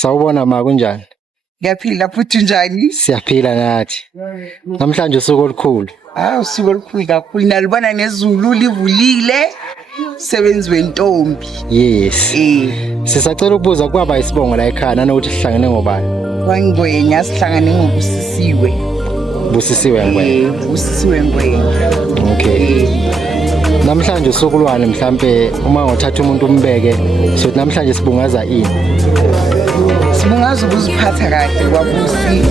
Sawubona ma kunjani? Ngiyaphila futhi njani? Siyaphila nathi. Namhlanje usuku olukhulu. Usuku olukhulu kakhulu. Nalibona nezulu livulile. Sebenzi wentombi. Yes. Sisacela ukubuza kwaba isibongo la ekhaya nanokuthi sihlangene ngobani? Kwangwenya sihlangane ngobusisiwe. Busisiwe ngwenya. Busisiwe ngwenya. Okay. Namhlanje usuku lwani mhlambe uma ngothatha umuntu umbeke so namhlanje sibungaza ini? Sibungaza ukuziphatha kahle kwabusi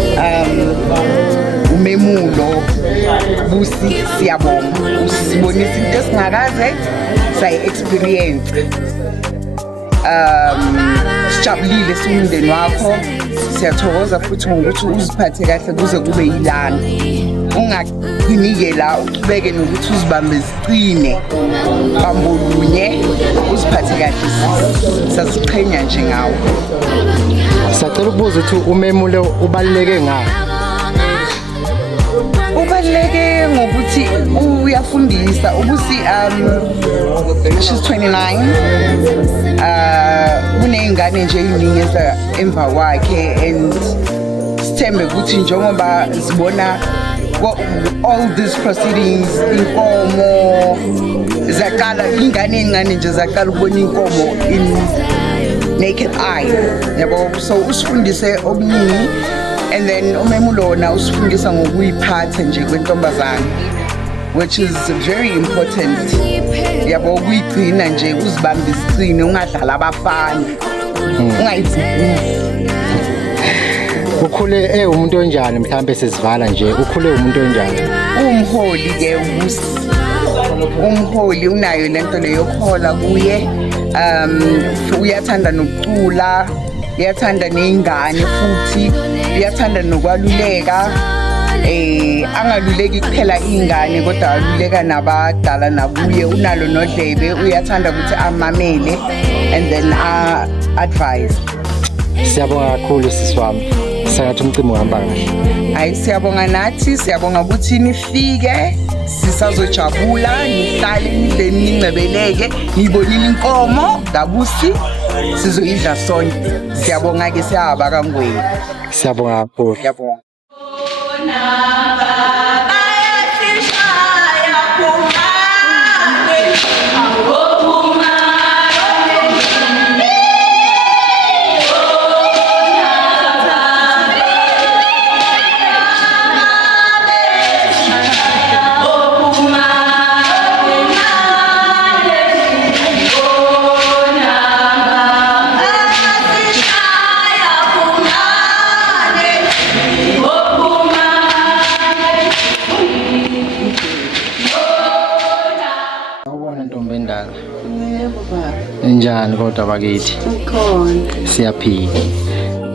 umemulo busi siyabonga usibonisa into esingakaze sayi experience sijabulile sumndeni wakho siyathokoza futhi ngokuthi uziphathe kahle kuze kube yilana ungaqinike la uqhubeke nokuthi uzibambe ziqine bambulunye uziphathe kahle sasiqhenya nje ngawo. Sacela ukubuza ukuthi umemulo ubaluleke ngani? Ubaluleke ngokuthi uyafundisa ukuthi she's 29 kuneyingane nje eziningi emva kwakhe and sithembe ukuthi njengoba sibona all these proceedings inkomo zaqala ingane encane nje zaqala ukubona inkomo in naked eye yabo so usifundise okuningi and then umemulo wona usifundisa ngokuyiphatha nje kwentombazana which is very important yabo ukuyigcina nje uzibambe isiqine ungadlala abafana ungayibhukuli. Ukhule umuntu onjani mhlambe sesivala nje ukhule umuntu onjani? Umholi ke ubusi umholi unayo lento leyo yokhola kuye uyathanda nokucula uyathanda neingane futhi uyathanda nokwaluleka angaluleki kuphela ingane kodwa aluleka nabadala nakuye unalo nodlebe uyathanda ukuthi amamele and then advise. Siyabonga kakhulu sisiwami sangathi umcimbi uhamba kahle. Hayi siyabonga nathi siyabonga ukuthi nifike sisazojabula nihlale nidleni nincebeleke nibonile inkomo ngabusi sizoyidla sonke. Siyabonga ke siyahamba kaNgwenya. Siyabonga kakhulu. Siyabonga. Njani kodwa bakithi? Ukhona. Siyaphila.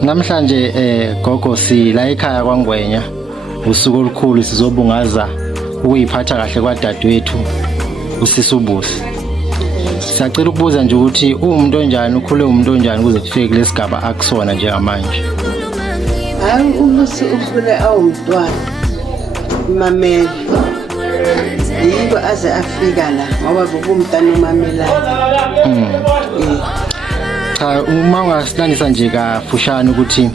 Namhlanje gogo si la ekhaya kwaNgwenya usuku olukhulu sizobungaza ukuyiphatha kahle kwadadewethu usisi ubusi. Siyacela ukubuza nje ukuthi umuntu onjani ukhule umuntu onjani kuze kufike kulesigaba akusona njengamanje. Hayi ubusi ukhule awumntwana. Mamela. Yibo aze afika la ngoba bokumntana umamela. Cha uma ungasinanisa nje kafushane ukuthi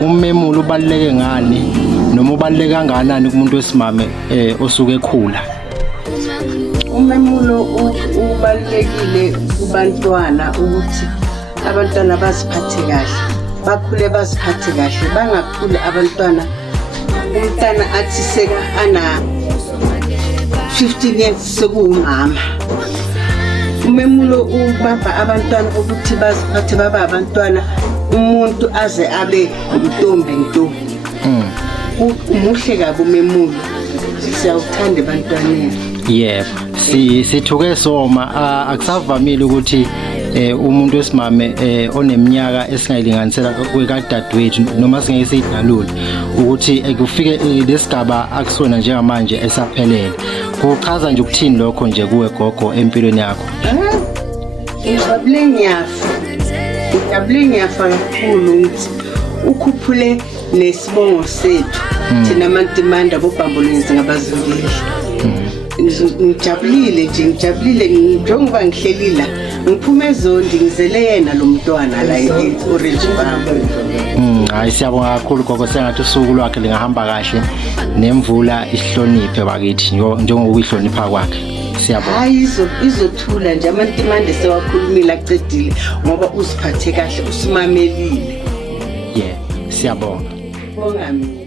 umemulo ubaluleke ngani noma ubaluleke kangakanani kumuntu wesimame osuke ekhula? Umemulo ubalulekile kubantwana ukuthi abantwana baziphathe kahle bakhule baziphathe kahle bangakhuli abantwana umntana athi seka ana 15 years sekuwumama. Umemulo ubamba abantwana ukuthi baziphathe baba abantwana umuntu aze abe intombi nto. Umuhle kabi umemulo siyawuthanda ebantwaneni. Yebo sithuke soma akusavamile ukuthi umuntu wesimame oneminyaka esingayilinganisela kwekadadewethu noma singesidalule ukuthi kufike lesigaba akusona njengamanje esaphelele. Kuchaza nje ukuthini lokho nje kuwe gogo empilweni yakho? Ngijabule ngiyafa kakhulu ukuthi ukhuphule nesibongo sethu thina amantimanda bobambulezi ngabazingeli. Ngijabulile njengoba ngihlelila ngiphume ezondi ngizele yena lo mntwana la e-Orange Farm. Hayi siyabonga kakhulu gogo, sengathi usuku lwakhe lingahamba kahle nemvula isihloniphe bakithi njengoba uyihlonipha kwakhe. Siyabonga. Hayi izothula nje amantimande sewakhulumile acedile ngoba uziphathe kahle usimamelile. Siyabonga. Bonga mina.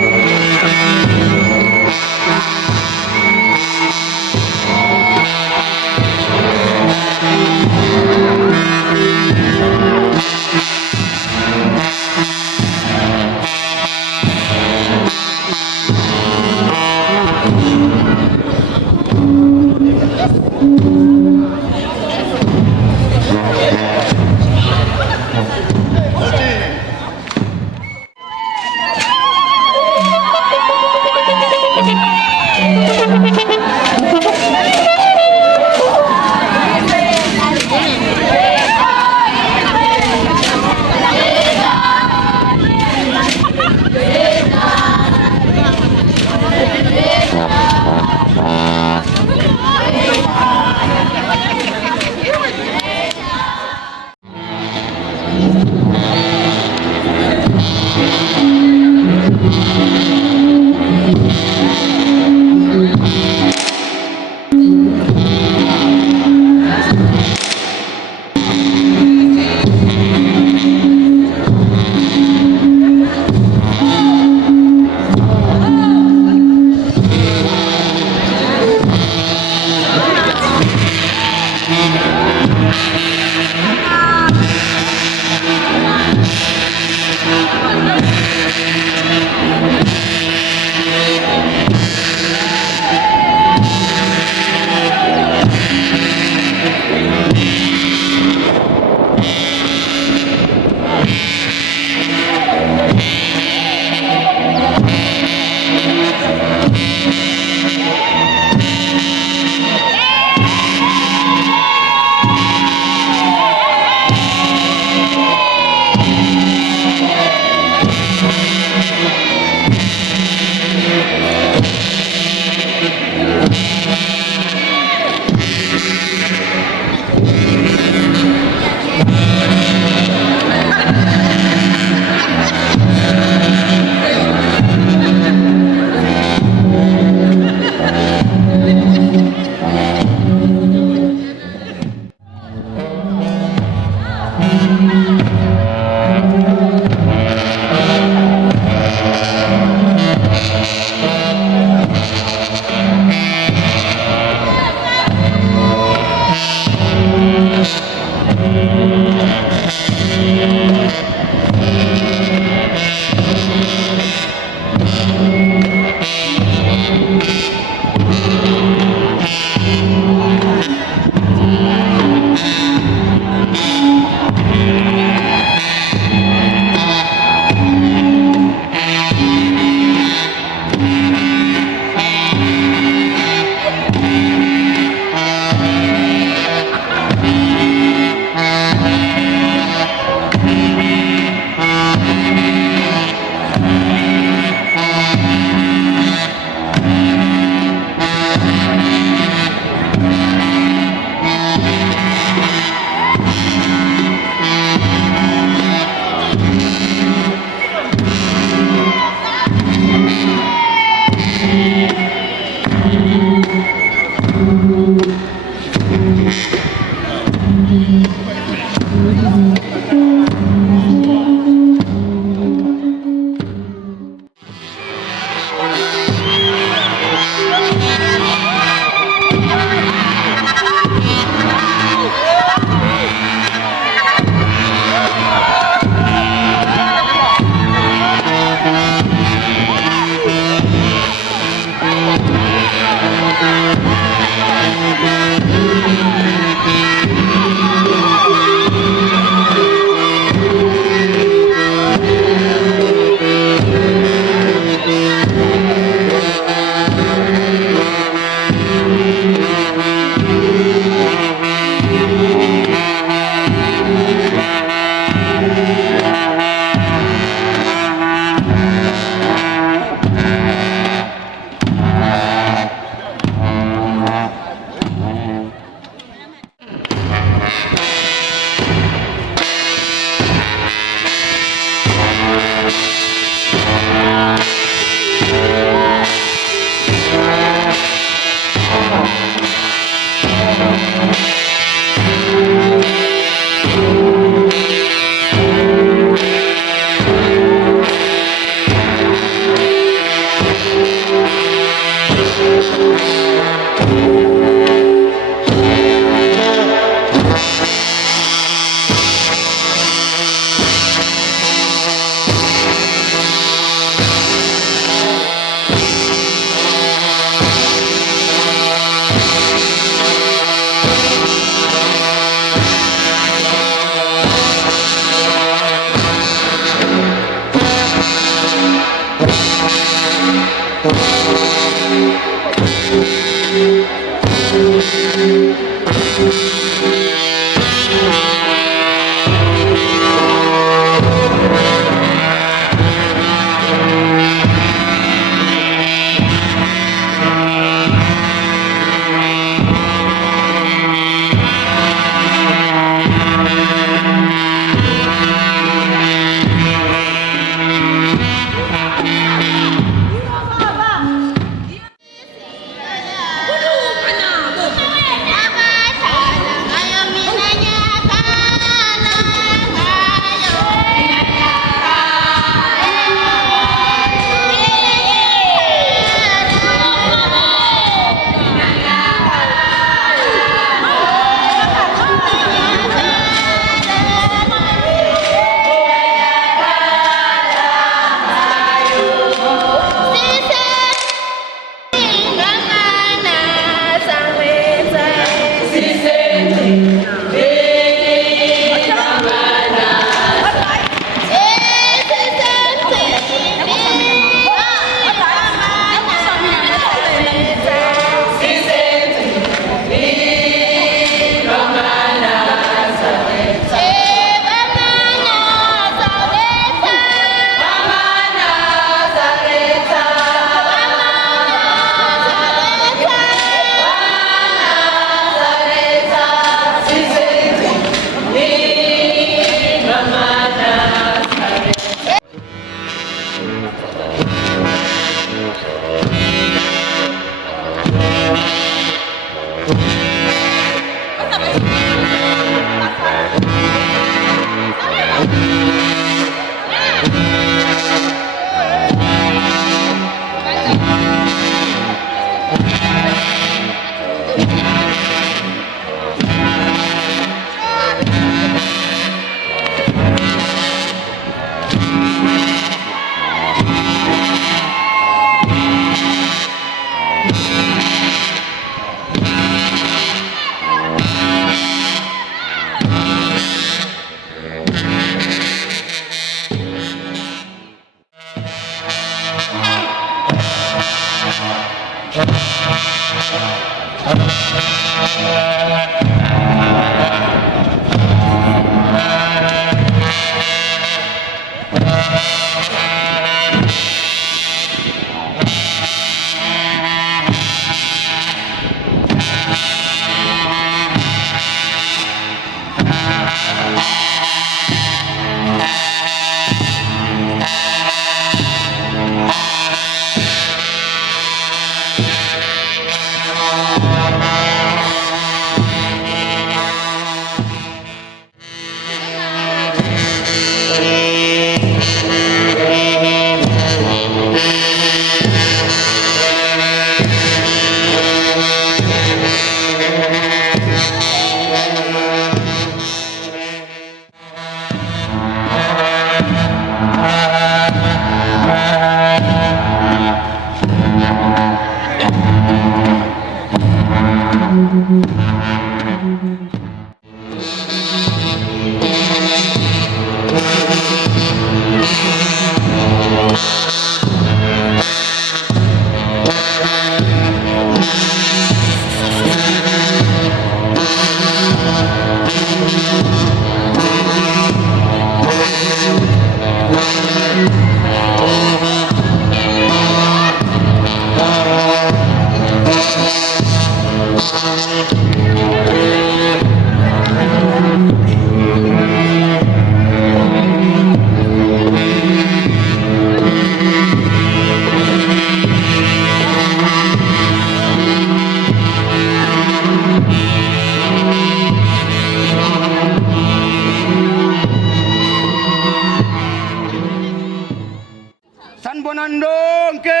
Sanibona ndonke.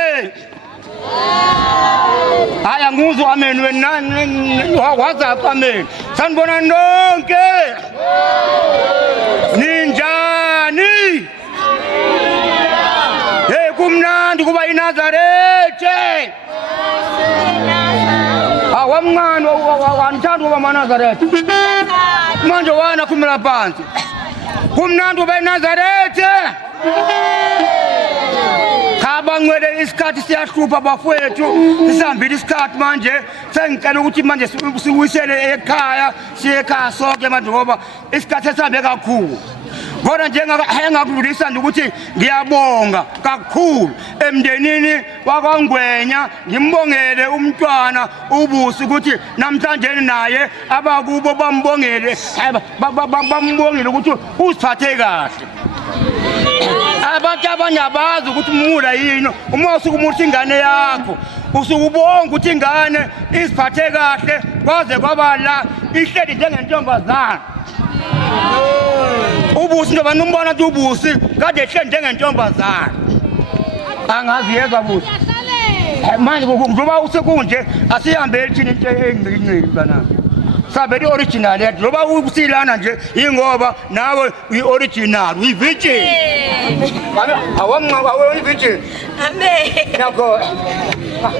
Haya nguzwa amen wenani WhatsApp amen. Sanibona ndonke. Ninjani? Hey kumnandi kuba iNazarethe. Awamngani wanithanda kuba maNazarethe. Manje wana kumela phansi. Kumnandi kuba iNazarethe. Angwele isikhathi siyahlupha bafowethu sisambile isikhathi manje sengicela ukuthi manje siwisele ekhaya siye ekhaya sonke manje ngoba isikhathi sihambe kakhulu. Kodwa njengakudlulisa nje ukuthi ngiyabonga kakhulu emndenini wakwaNgwenya ngimbongele umntwana uBusi ukuthi namhlanje naye abakubo bambongele bambongile ukuthi usiphathe kahle. Abantu abanyabazi ukuthi umula yini uma usukumuthi ingane yakho usukubonga ukuthi ingane isiphathe kahle kwaze kwaba la ihleli njengentombazana. uBusi njengoba nombona ukuthi uBusi kade ehleli njengentombazana. Angazi yezwa Busi. Manje ngoba usekunje asihambeli thina into engcingcili mntana. Sabe original yet loba usilana nje ingoba nawe uoriginal uyivirgin. Awamnqa awe uyivirgin. Amen. Yakho.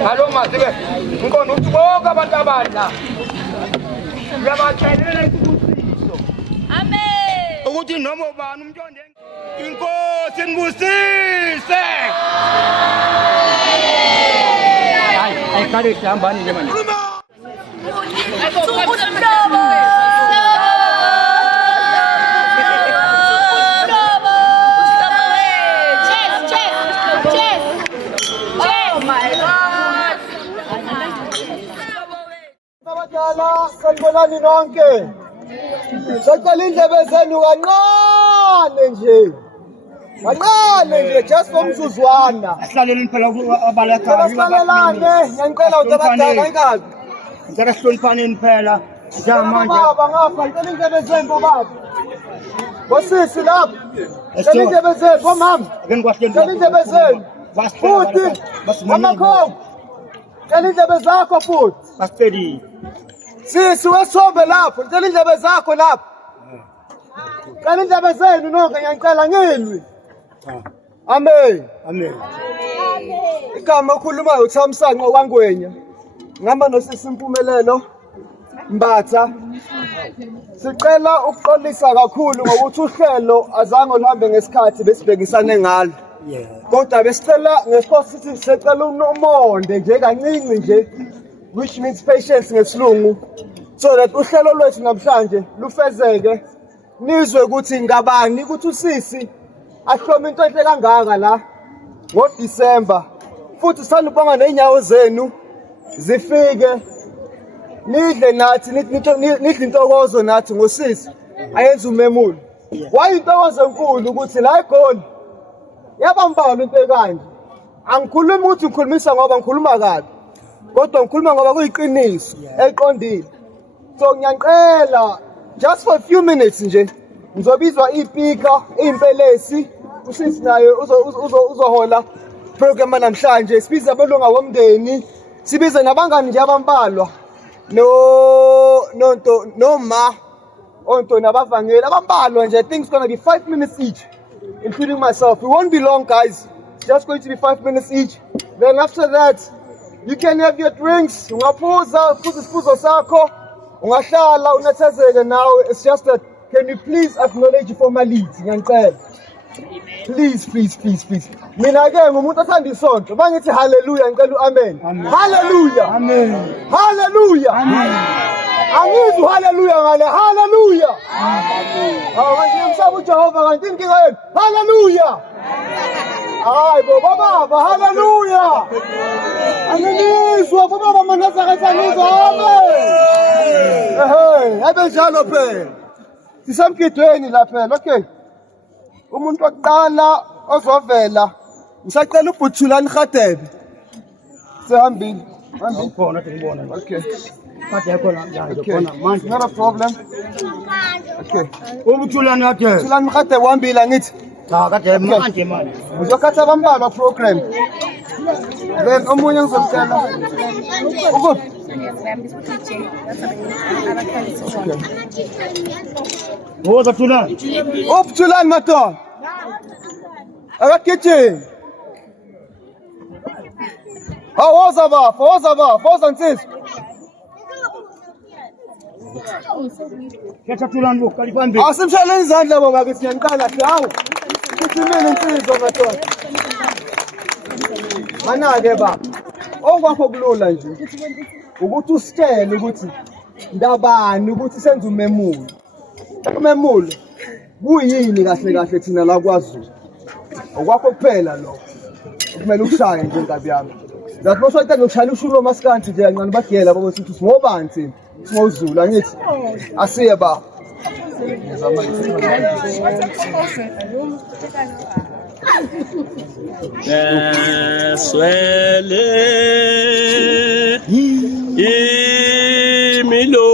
Hallo masibe. Ngikona ukuthi bonke abantu abadla. Yabatshelela isibusiso. Amen. Ukuthi noma ubani umuntu onde inkosi nibusise. Hayi kale sihambani nje manje. Sanibonani nonke. Sacela indlebe zenu kancane nje. Kancane nje just for umzuzwana. Asihlaleleni phela abalaka. Asihlalelane, ngiyacela utabadala ingazi. Ngicela sihloniphaneni phela njengamanje. Baba ngafa ngicela indlebe zenu baba. Bosisi lapha. Ngicela indlebe zenu bomama. Ngicela indlebe zenu. Futhi amakhongo. Ngicela indlebe zakho futhi. Basiphelile. Sisi wesobe lapho, ngicela indlebe zakho lapho. Ngicela indlebe zenu nonke ngiyacela ngilwi. Amen. Amen. Igama okhulumayo uThamsanqa kwaNgwenya. Ngihamba nosisi Impumelelo Mbatha. Sicela ukuxolisa kakhulu ngokuthi uhlelo azange luhambe ngesikhathi besibhekisane ngalo. Kodwa besicela ngesikhathi sithi sicela umonde nje kancane nje. Which means patience ngesilungu, so that uhlelo lwethu namhlanje lufezeke nizwe ukuthi ngabani ukuthi usisi ahloma into enhle kangaka la ngoDisemba futhi sanibonga nenyawo zenu zifike nidle nathi nidle intokozo nathi ngosisi ayenza umemulo wayintokozo enkulu ukuthi la eGoli yabambala into ekanje angikhulumi ukuthi ngikhulumisa ngoba ngikhuluma kabi kodwa ngikhuluma ngoba kuyiqiniso eqondile. So ngiyacela just for a few minutes nje ngizobizwa iPika impelesi usisi naye uzohola program namhlanje sibiza abelunga womndeni sibize nabangani nje abambalwa noma onto nabavangeli abambalwa nje. I think it's going to be 5 minutes each including myself. We won't be long guys, just going to be 5 minutes each. Then after that you can have your drinks, ungaphuza isiphuzo sakho, ungahlala unethezeke nawe. It's just that can you please acknowledge former leads ngiyacela. Please. Mina ke ngumuntu othanda isonto. Bangithi hallelujah ngicela amen. Hallelujah. Amen. Hallelujah. Amen. Angizwi hallelujah ngale hallelujah. Amen. Manje ngimsaba uJehova kanti inkinga yenu. Hallelujah. Hayi baba hallelujah. Angizwa baba manasa kasanizwa amen. Abe njalo phela. Sisamkidweni la phela. Okay. Umuntu oqala ozovela ngisacela uButhulani Radebe. Sehambile. Khona ngibona. Okay. Kade khona njalo khona manje. Not a problem. Okay. uButhulani Radebe. Uthulani Radebe wambila ngithi. Cha kade manje manje. Uzokhatha abambalwa program. Then omunye ngizomtshela. Ukuphi? Woza Thulani. uButhulani Madonna. Akagijimi. Woza bafa nsizwa. Ketha Thulani lo kalifambi. Asimshaleni izandla baba ke siyaniqala hle hawu. Kuthi mina insizwa Madonna. Mana-ke baba, okwakho kulula nje ukuthi usitshele ukuthi ndabani ukuthi senze umemulo. Umemulo kuyini kahle kahle thina la kwaZulu. Okwakho kuphela lo. Kumele ukushaye nje ngabi yami. Ngathi bosayita ngokushaya ushulo masikandi nje kancane bagela babo sithi singobani thina. SingoZulu angithi. Asiye baba. Swele imilo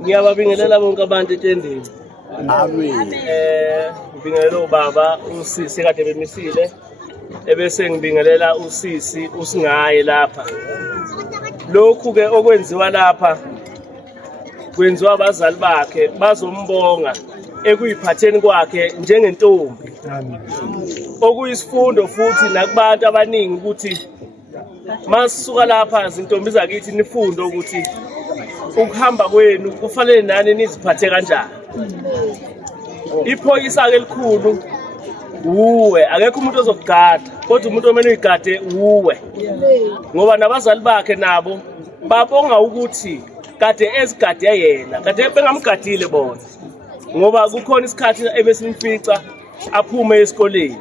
ngiyababingelela bonke abantu etendeni. Amen. Ngibingelela ubaba usisi kade bemisile, ebese ngibingelela usisi usingaye lapha. Lokhu ke okwenziwa lapha kwenziwa abazali bakhe bazombonga ekuyiphatheni kwakhe njengentombi. Amen. Okuyisifundo futhi nakubantu abaningi ukuthi masisuka lapha izintombi zakithi nifunde ukuthi ukuhamba kwenu kufanele nani niziphathe kanjani. Iphoyisa ke elikhulu uwe, akekho umuntu ozokugada, kodwa umuntu omele uyigade uwe. Ngoba nabazali bakhe nabo babonga ukuthi kade ezigade yena, kade bengamgadile bona. Ngoba kukhona isikhathi ebesimfica aphume esikoleni.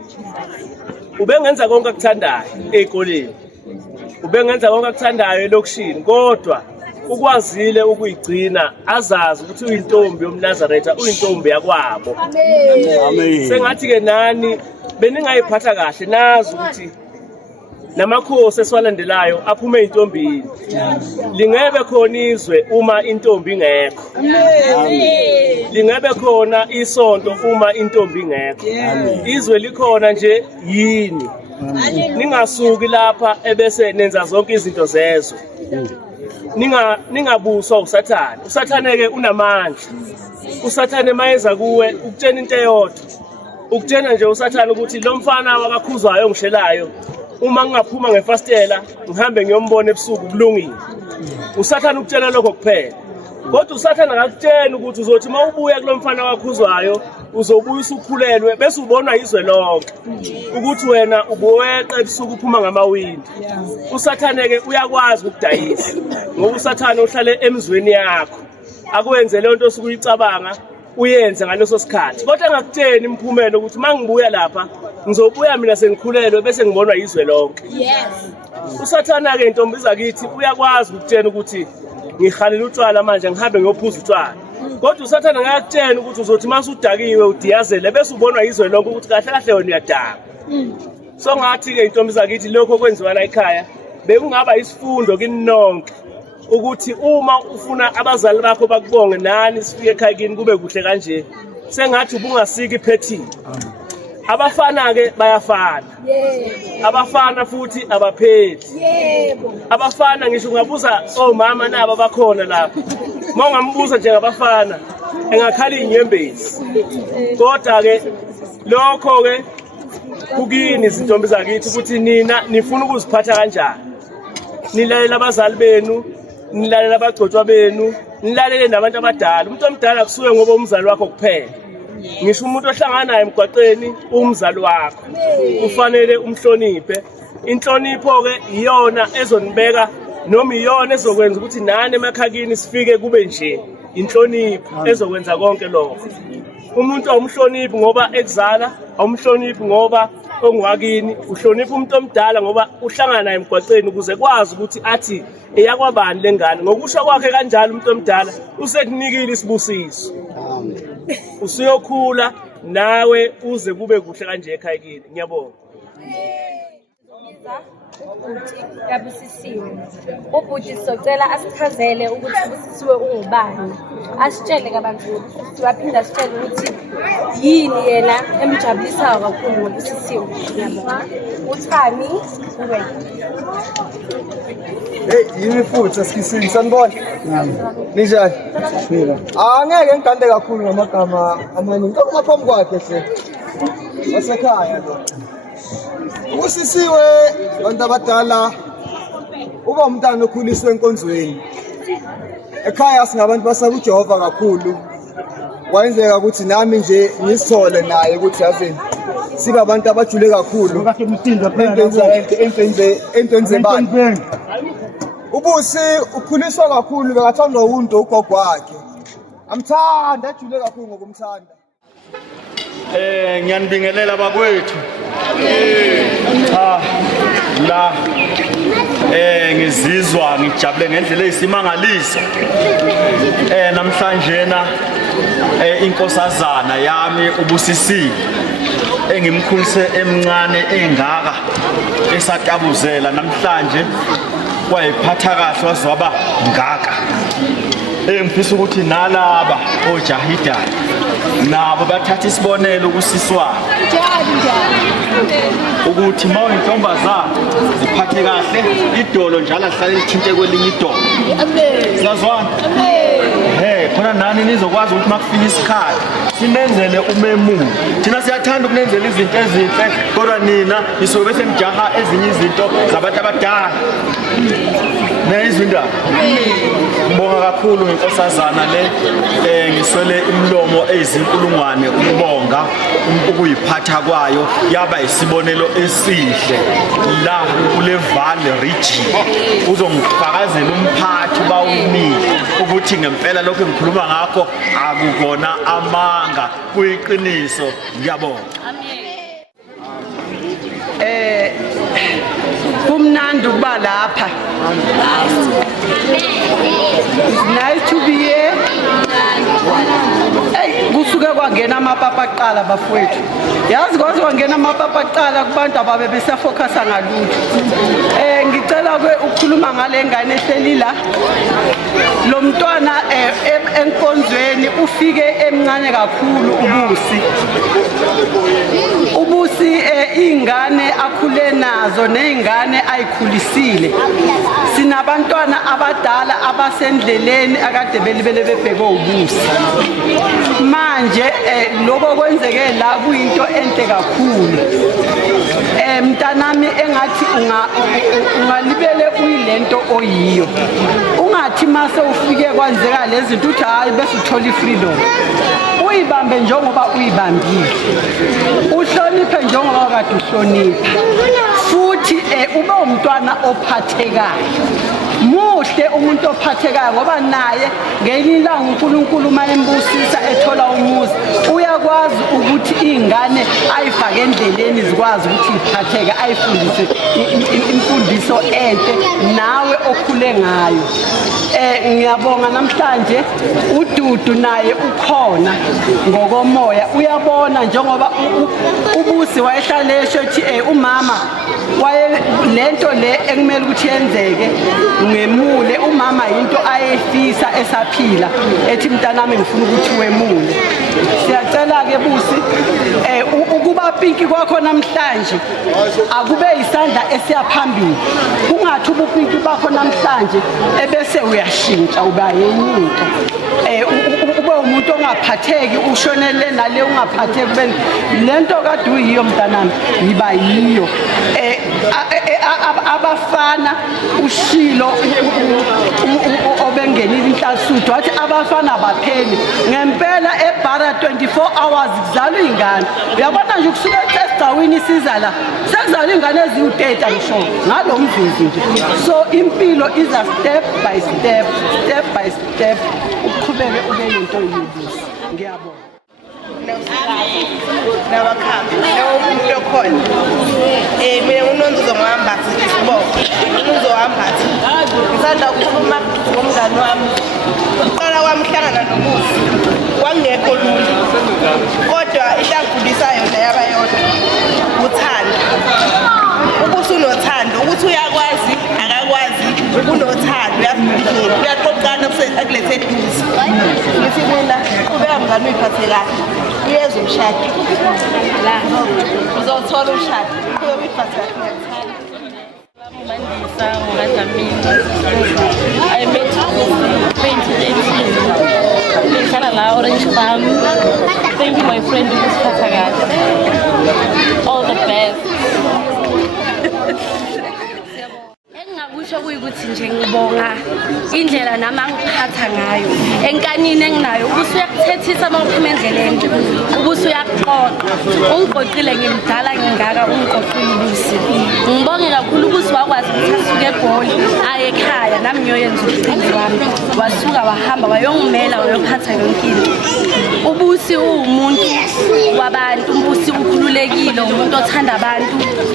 Ubengenza konke akuthandayo ezikoleni. Ubengenza konke akuthandayo elokishini, kodwa ukwazile ukuyigcina azazi ukuthi uyintombi yomNazaretha, uyintombi yakwabo. Amen. Sengathi ke nani beningayiphatha kahle nazi ukuthi namakhosi esiwalandelayo aphume intombini. Lingebe khona izwe uma intombi ingekho. Amen. Lingebe khona isonto uma intombi ingekho. Izwe likhona nje yini. Ningasuki lapha ebese nenza zonke izinto zezwe. Ningabuswa uSathane. uSathane ke unamandla. uSathane mayeza kuwe ukutshena into eyodwa. Ukutshena nje uSathane ukuthi lo mfana wakakhuzwayo ongishelayo uma ngingaphuma ngefastela ngihambe ngiyombona ebusuku kulungile. uSathane ukutshela lokho kuphela. Kodwa uSathane akakutshela ukuthi uzothi mawubuya kulomfana wakhuzwayo uzobuya usukhulelwe bese ubonwa izwe lonke ukuthi wena ubuweqa ebusuku uphuma ngamawindi. uSathane ke uyakwazi ukudayisa ngoba uSathane uhlale emizweni yakho akwenze le nto osukuyicabanga uyenze ngaleso sikhathi. Kodwa angakutsheni imphumelo ukuthi mangibuya lapha ngizobuya mina sengikhulelwe bese ngibonwa izwe lonke. uSathane ke intombi zakithi uyakwazi ukutshela ukuthi ngihalela utshwala manje ngihambe ngiyophuza utshwala. Kodwa uSathane ngakutshela ukuthi uzothi masudakiwe udiyazele bese ubonwa izwe lonke ukuthi kahle kahle wena uyadaka. So ngathi ke intombi zakithi lokho kwenziwa la ekhaya bekungaba isifundo kini nonke ukuthi uma ufuna abazali bakho bakubonge nani sifike ekhaya kini kube kuhle kanje sengathi ubungasiki iphethini. Abafana ke bayafana. Abafana futhi abaphethi. Abafana ngisho ungabuza omama nabo bakhona lapha. Mongambuza nje ngabafana engakhala inyembezi. Kodwa ke lokho ke kukini izintombi zakithi ukuthi nina nifuna ukuziphatha kanjani. Nilalela abazali benu, nilalela abagcotshwa benu, nilalele nabantu abadala. Umuntu omdala kusuke ngoba umzali wakho kuphela. ngisho umuntu ohlangana naye emgwaqeni umzali wakho kufanele umhloniphe. Inhlonipho ke iyona ezonibeka noma iyona ezokwenza ukuthi nani emakhakini sifike kube nje. Inhlonipho ezokwenza konke lokho. Umuntu awumhloniphi ngoba ekuzala, awumhloniphi ngoba ongwakini, uhlonipha umuntu omdala ngoba uhlangana naye emgwaqeni ukuze kwazi ukuthi athi eyakwabani lengane. Ngokusho kwakhe kanjalo umuntu omdala usekunikile isibusiso. Usuyokhula nawe uze kube kuhle kanje ekhayini. Ngiyabonga. Ubhuti kaBusisiwe. Ubhuti socela asichazele ukuthi uBusisiwe ungubani. Asitshele kabanzi ngoBusisiwe, aphinda asitshele ukuthi yini yena emjabulisayo kakhulu ngoBusisiwe. Ngiyabonga. Uthami uwe. Hey, yini futhi asikisini sanibona? Ninjani? Angeke ngigande kakhulu ngamagama amaningi. Ngaphambi kwakhe nje. Wasekhaya lo. Usisiwe abantu abadala uba umntana okhuliswe enkonzweni. Ekhaya singabantu basaba uJehova kakhulu. Wayenzeka ukuthi nami nje ngisithole naye ukuthi yazini sibe abantu abajule kakhulu. Entwenze bani. Ubusi ukhuliswa kakhulu bekathandwa uNto ugogo wakhe. Amthanda ajule kakhulu ngokumthanda. Ngiyanibingelela bakwethu. La ngizizwa ngijabule ngendlela eyisimangaliso. Namhlanje inkosazana yami uBusisiwe engimkhulise emncane engaka esatabuzela namhlanje wayiphatha kahle wazwaba ngaka. Ngifisa ukuthi nalaba ojahida nabo bathatha isibonelo kusiswa ukuthi mawuyintombazana ziphathe kahle idolo njalo ahlale lithinte kwelinye idolo. Sizazwana? Khona nani nizokwazi ukuthi makufika isikhathi sinenzele umemulo. Thina siyathanda ukunenzela izinto ezinhle kodwa nina nisuke bese nijaha ezinye izinto zabantu abadala. Neyizindaba. Ngibonga kakhulu ngenkosazana le ngiswele imlomo ezinkulungwane ukubonga ukuyiphatha kwayo yaba isibonelo esihle la kule Valley region. Uzongifakazela umphathi bawunike ukuthi ngempela lokho engikhuluma ngakho akukona amanga kuyiqiniso. Ngiyabonga. Kumnandi ukuba lapha. It's nice to be here. Kusuke kwangena amapapa aqala bafowethu. Yazi kwazi kwangena amapapa aqala kubantu ababe besafocusa ngalutho. Ngicela ukukhuluma ngale ngane ehleli la. Lo mntwana enkonzweni ufike emncane kakhulu ubusi. Ubusi ingane akhule nazo nezingane ayikhulisile. Sinabantwana abadala abasendleleni akade belibele bebheke ubusi. Manje lokho kwenzeke la kuyinto enhle kakhulu. Mntanami engathi ungalibele uyilento oyiyo. Ungathi mase ufike kwanzeka lezi zinto uthi hayi bese uthola ifreedom. Uyibambe njengoba uyibambile. Uhloniphe njengoba kade uhlonipha. Futhi ube umntwana ophathekayo. Muhle umuntu ophathekayo ngoba naye ngelinye ilanga uNkulunkulu mayembusisa ethola umuzi uyakwazi ukuthi izingane ayifake endleleni zikwazi ukuthi iphatheke ayifundise imfundiso enhle nawe okhule ngayo. Ngiyabonga namhlanje uDudu naye ukhona ngokomoya uyabona njengoba ubusi wayehlale eshothi umama waye lento le ekumele ukuthi yenzeke ngemule umama into ayefisa esaphila ethi mntanami ngifuna ukuthi wemule. Siyacela ke busi ukuba pinki kwakho namhlanje akube isandla esiyaphambili. Kungathi ubupinki bakho namhlanje ebese uyashintsha uba yenye into. Ube umuntu ongaphatheki ushonele nale ungaphatheki lento kade uyiyo mntanami yiba yiyo. abafana ushilo obengenile inhlasuthu wathi abafana abapheli ngempela ebhara 24 hours kuzalwa ingane uyabona nje kusuka esigcawini sizala sekuzalwa ingane eziwu-30 ngisho ngalo mzuzu nje so impilo is a step by step uqhubeke ube yinto yobusi ngiyabona nawakhamba umuntu okhona mina unonzuzo ngohambathi isiboko unonzuzo ngohambathi ngithanda ukukhuluma ngomngane wami uqala kwami hlangana nomufi wangekho lula kodwa into angifundisayo yona yaba yodwa uthando ukuthi unothando ukuthi uyakwazi akakwazi unothando uyaqoqana akulethe eduze ngithi mina qhubeka mngane uyiphathe kahle iyeza umshado la uzothola umshado qhubeka uyiphathe kahle Mandisa Mugadamini. I met you in 2018. La Orange Farm. Thank you, my friend, Lucas Fatagas. All the best. Engakusho kuyikuthi nje ngibonga indlela nami angiphatha ngayo enkanini enginayo ukuthi uyakuthethisa uma uphuma endleleni ukuthi uyakuqoqa ungiqoqile ngimdala ngingaka ungiqoqile ubusi ngibonge kakhulu ukuthi wakwazi ukuthi asuke eGoli aye ekhaya nami ngiyoyenza umcimbi wami wasuka wahamba wayongimela wayophatha yonke into ubusi uwumuntu wabantu ubusi ukhululekile umuntu othanda abantu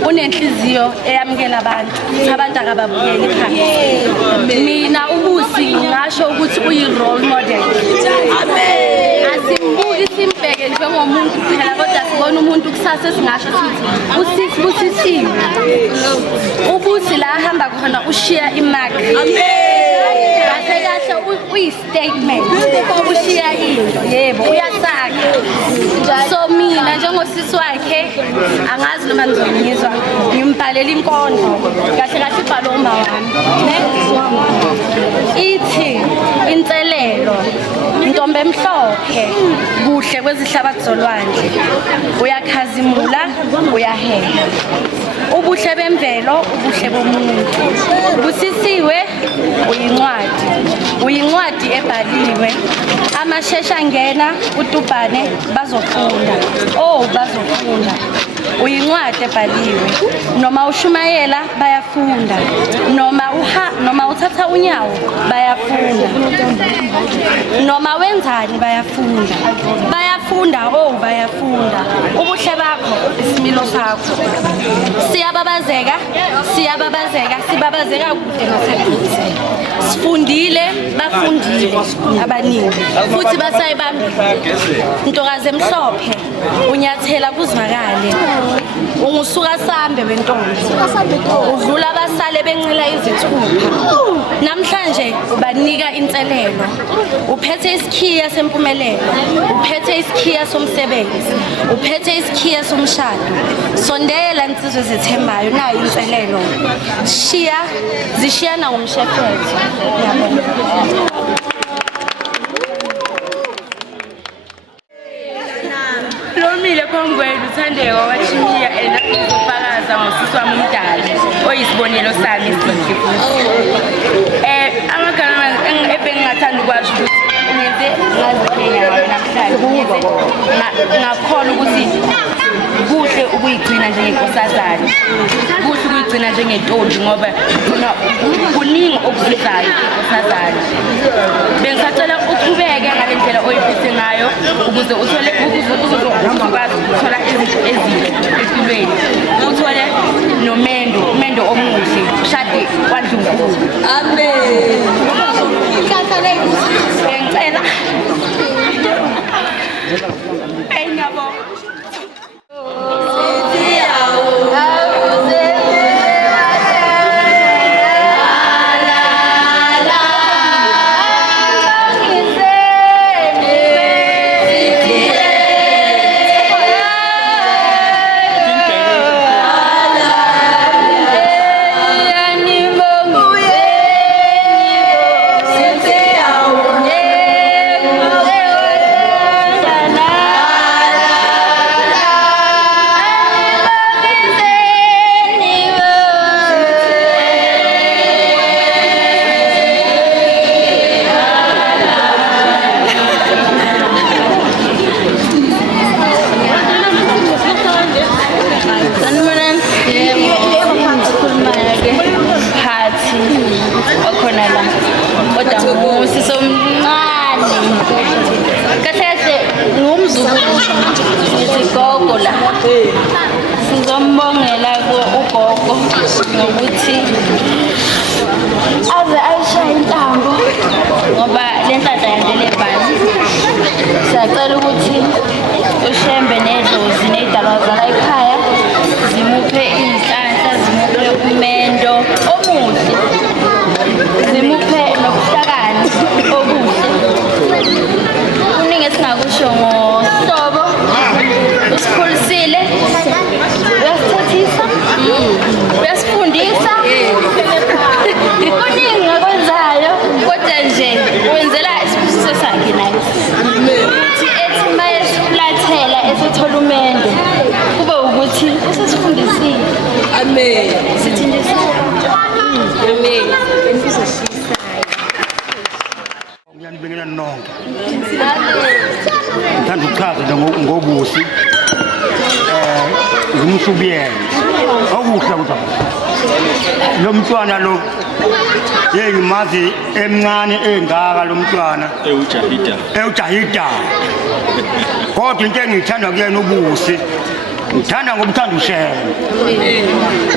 unenhliziyo eyamukela abantu abantu akababukeli phansi mina ubusi ngasho ukuthi uyi-role model asimbuki simbheke njengomuntu kuphela kodwa sibona umuntu kusasa esingasho sithi usisibusisiwe ubusi la ahamba khona ushiya imark kahle kahle uyi-statement ushiya into yebo uyasakha so mina njengosisi wakhe angazi noma ngizomyizwa ngimbhalela inkondlo kahle kahle ibhalo uma wami ithi inselelo ntombi emhlophe kuhle kwezihlabathi zolwandle uyakhazimula uyaheha ubuhle bemvelo ubuhle bomuntu busisiwe uyincwadi ebhaliwe amashesha angena uTubhane bazofunda uyincwadi ebhaliwe noma ushumayela bayafunda noma uthatha unyawo bayafunda noma wenzani bayafunda ubuhle bakho isimilo sakho siyababazeka sibabazeka kude naseduze sifundile bafundile abaningi futhi basayibambile ntokazi emhlophe unyathela kuzwakale ungusuka sambe wentombi udlula abasale bencila izithupha namhlanje ubanika inselelo uphethe isikhiya sempumelelo uphethe isikhiya somsebenzi uphethe isikhiya somshado sondela insizwe zethembayo nayo inselelo zishiyana ngomshefethu Lomile Khongweni Uthandeka wathiniya uzofakaza ngosisi wami umdala oyisibonelo sami esihle futhi amagama ebengingathanda ukwazi ukuthi ngenze ngaziphenya namhlanje ngakhona ukuthi kuhle ukuyigcina njengenkosazana kuhle ukuyigcina njengentombi ngoba kuningi okusizayo inkosazana bengisacela uqhubeke ngale ndlela oyiphethe ngayo ukuze uthole ukwazi ukuthola izinto ezinhle empilweni uthole umendo omuhle ushade kwaNdlunkulu amen ngicela ngicela ukuthi uShembe nedlozi ney'dalwa zala ekhaya zimuphe iy'nhlanhla, zimuphe umendo omuhle, zimuphe nobuhlakani obuhle. Kuningi esingakusho ngohlobo, usikhulisile, uyasithathisa, uyasifundisa, kuningi akwenzayo, kodwa nje wenzela isibusiso sakhe naye. Ukuthi ethi uma esifulathela esithola umendo, kube ukuthi usesifundisile. Amen. Sithindisile. Amen. Ngiyanibingelela nonke. Ngithanda ukuchaza ngobusi. Ngimshubiyele. Okuhle ukuthi lo mntwana lo ngimazi emncane engaka lo mntwana ewujahida. Kodwa into engiyithanda kuyena ubusi. Ngithanda ngokuthanda uShembe.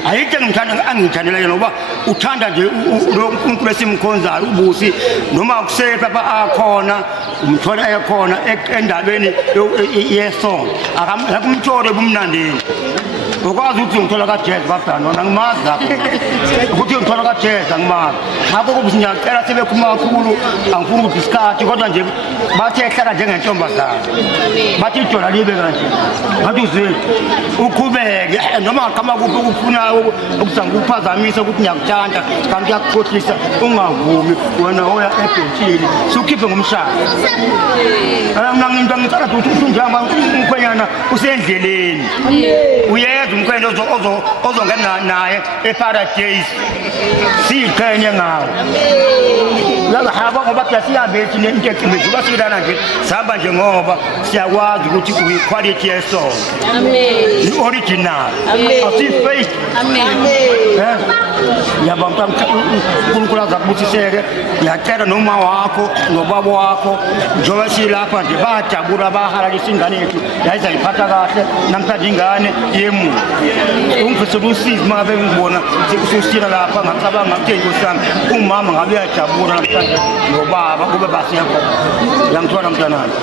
Ayikho ngithanda angithandela yena ngoba uthanda nje lo uNkulunkulu esimkhonzayo ubusi noma kusepha akhona umthola ekhona endabeni yesonto akumthole kumnandini. Ukwazi ukuthi ngithola kaJesu bafana nona ngimazi lapho. Ukuthi ngithola kaJesu angimazi. Ngakho kubusi ngiyacela sebekhuluma kakhulu angifuni ukuthi isikhathi kodwa nje bathi ehlala njengentombazana. Bathi idola libe kanje. Ngathi uzethu uqhubeke noma ngaqhama kuphi ukufuna ukuzangiphazamisa ukuthi ngiyakuthanda kanti uyakukhohlisa ungavumi wena oya ebhentshini sukhiphe ngomshado. Mina ngicela ukuthi unjamba umkhwenyana usendleleni. Uyeza umkhwenya ozongena naye eparadise. Siqhenye ngawo. Ngahamba ngoba kuyasihambe thina into eqiniso basilana nje sihamba nje ngoba siyakwazi ukuthi uyiquality yesonto. Amen. Original. Amen. Asi fake. Amen. Ngiyabonga uNkulunkulu azakubusiseke. Ngiyacela noma wakho nobaba wakho njengoba silapha nje bajabula bahalalisa ingane yethu yayiza iphatha kahle namhlanje ingane yemu. Ungifisa usizi mabe ngibona sekusisina lapha ngacabanga ukuthi inkosami umama ngabe yajabula namhlanje nobaba kube basekho. Ngiyamthwala mntanami.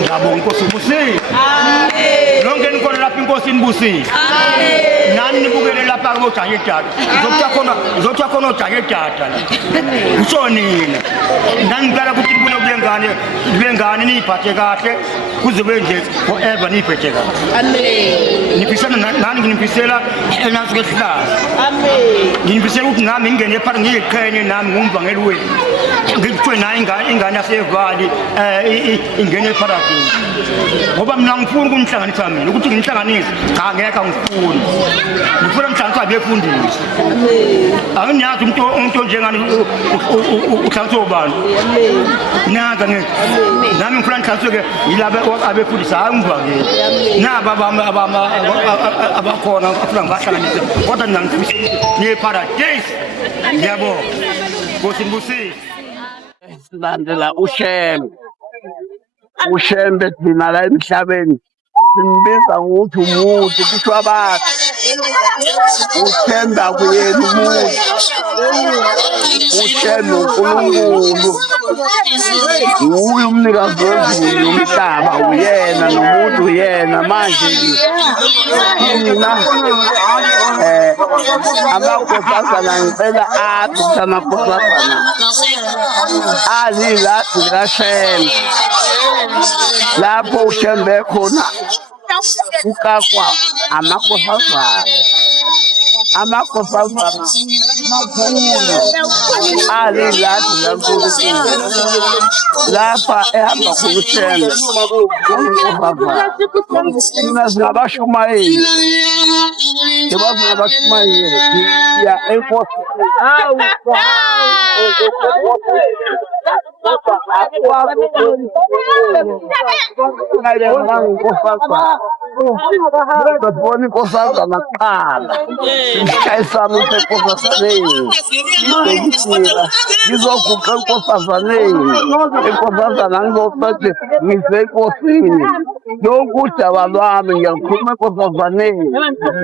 Ngiyabonga inkosi ubusise. Amen. Lonke nikhona lapha inkosi inibusise. Amen. Nani nibukele lapha kojayedada. Uzothi khona ojayedada. Usho nina. Ngangicela ukuthi nibone kule ngane niyiphathe kahle kuzobe nje forever niyiphethe kahle. Amen. Nifisana nani nginifisela enasuke esihlala. Amen. Nginifisela ukuthi nami ngingene ephakathi ngiyiqhenye nami ngumvangeli wenu. Ngikuthiwe nayo ingane yasevali ingene eparadise. Ngoba mina ngifuna ukunihlanganisa mina ukuthi nginihlanganise cha ngeke ngifuni. Ngifuna umhlanganisa befundisi. Amen. Angiyazi umuntu njengani uhlanganisa ubani. Amen. Naza ngeke. Nami ngifuna ngihlanganise ke yilabo abefundisa angivangeli. Naba abakhona afuna ngibahlanganise kodwa mina ngifisa ngeparadise. Ngiyabonga. Nkosi ngibusise. Silandela uShembe. uShembe thina la emhlabeni simbiza ngokuthi umuntu kusho abantu uthemba kuyena umuntu uShembe uNkulunkulu uye umnikazi wezulu umhlaba uyena nomuntu uyena manje thina amakhosazana ngicela athi amakhosazana alilathi likaShembe lapho uShembe khona ukakwa amakhosazana alilathi lankulunkulu lapha ehamba kuShembe thina singabashumayeli ya enkosi Boni nkosazana kuqala ngishayisana enkosazaneni ngizoguqa enkosazaneni enkosazana ngizoqede ngize enkosini lonke udaba lwami ngiyakhuluma enkosazaneni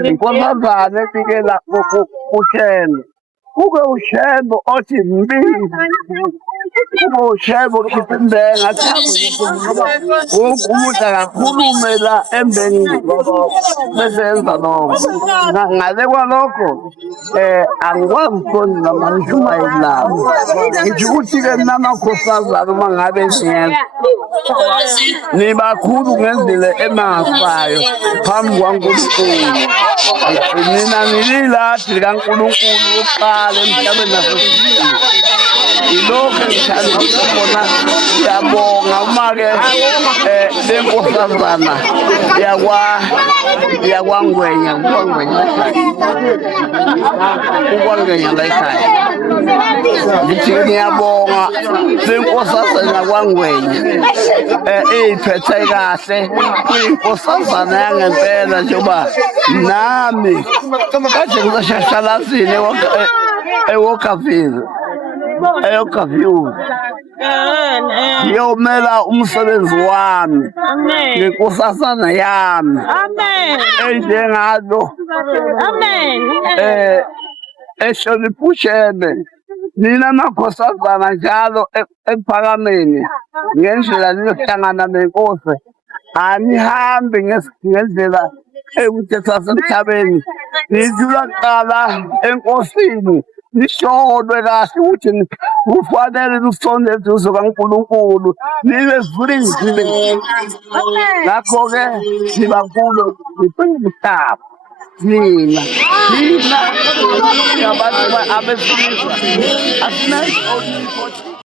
inkosazana efikela uShembe kuke uShembe othi mbizi Ushebo kutimbenga umuntu akakhulume la embenini besenza lokho ngale kwalokho angikwazi ukufunda namashumayelana ngithi ukuthi-ke namakhosazana uma ngabe siyenza nibakhulu ngendlela emangafayo phambi kwaNkulunkulu mina ngililathi likaNkulunkulu wokuqala emhlabeni nasesizini ilokhu engithandile khona siyabonga uma-ke lenkosazana yakwangwenya ukwangwenya la ekhaya ngithi ngiyabonga lenkosazana yakwangwenya iy'phethe kahle kuyinkosazana yangempela njengoba nami kade ngisashashalazini ewokavile ngiyomela umsebenzi wami ngenkosazana yami enjengalo ehloniphushene nina makhosazana njalo ekuphakameni ngendlela niyohlangana nenkosi anihambi ngendlela ekuthi sasemhlabeni nidlula kuqala enkosini nisholwe kahle ukuthi kufanele lusondele eduze kaNkulunkulu nibe zivulile ngakho-ke nibankulu ngiphengumhlaba nina ngabantu abesilisa asinayihlonipho